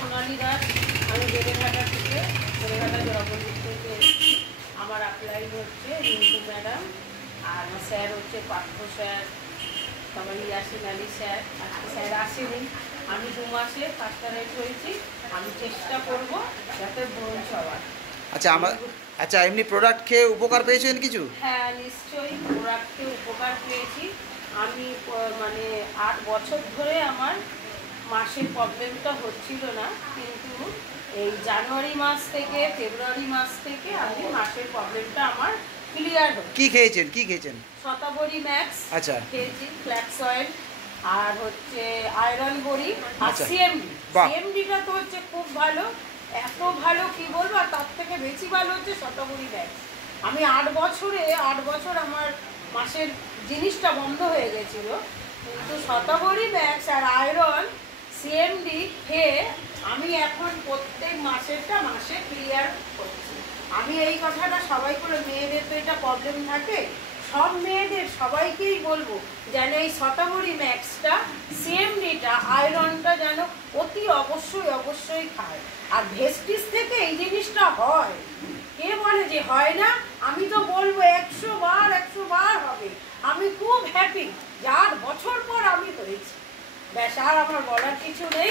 সোনালী দাস, আমি বেলেঘাটা থেকে বেলেঘাটা জোড়াপল্লী থেকে এসেছি। আমার আপলাইন হচ্ছে রিঙ্কু ম্যাডাম, আর আমার স্যার হচ্ছে পার্থ স্যার, তারপর ইয়াসিন আলী স্যার। আজকে স্যার আসেনি, আমি 2 মাসে ফার্স্ট রাইট হয়েছি। আমি চেষ্টা করব যাতে ব্রোঞ্জ হওয়ার। আচ্ছা এমনি প্রোডাক্ট খেয়ে উপকার পেয়েছেন কিছু? হ্যাঁ, নিশ্চয়ই প্রোডাক্ট খেয়ে উপকার পেয়েছি। আমি মানে 8 বছর ধরে আমার মাসের প্রবলেমটা হচ্ছিল না, কিন্তু এই জানুয়ারি মাস থেকে ফেব্রুয়ারি মাস থেকে আমি মাসের প্রবলেমটা আমার ক্লিয়ার হচ্ছে। কি খেয়েছেন? শতাবরী ম্যাক্স আচ্ছা খেয়েছি, ফ্ল্যাক্স অয়েল, আর হচ্ছে আয়রন বড়ি, আর আচ্ছা। সিএমডিটা তো হচ্ছে খুব ভালো, এত ভালো কি বলবো। আর তার থেকে বেশি ভালো হচ্ছে শতাবরী ম্যাক্স। আমি 8 বছর আমার মাসের জিনিসটা বন্ধ হয়ে গেছিল, কিন্তু শতাবরী ম্যাক্স আর আয়রন সিএমডি খেয়ে আমি এখন প্রত্যেক মাসে ক্লিয়ার করছি। আমি এই কথাটা সবাই করে, মেয়েদের তো এটা প্রবলেম থাকে, সব মেয়েদের সবাইকেই বলবো যেন এই শতাবরী ম্যাক্সটা, সিএমডিটা, আয়রনটা যেন অতি অবশ্যই খায়। আর ভেস্টিজ থেকে এই জিনিসটা হয়, কে বলে যে হয় না? আমি তো বলবো 100 বার হবে। আমি খুব হ্যাপি যে 8 বছর পর আমি হয়েছি। ব্যাস, আর আমার বলার কিছু নেই।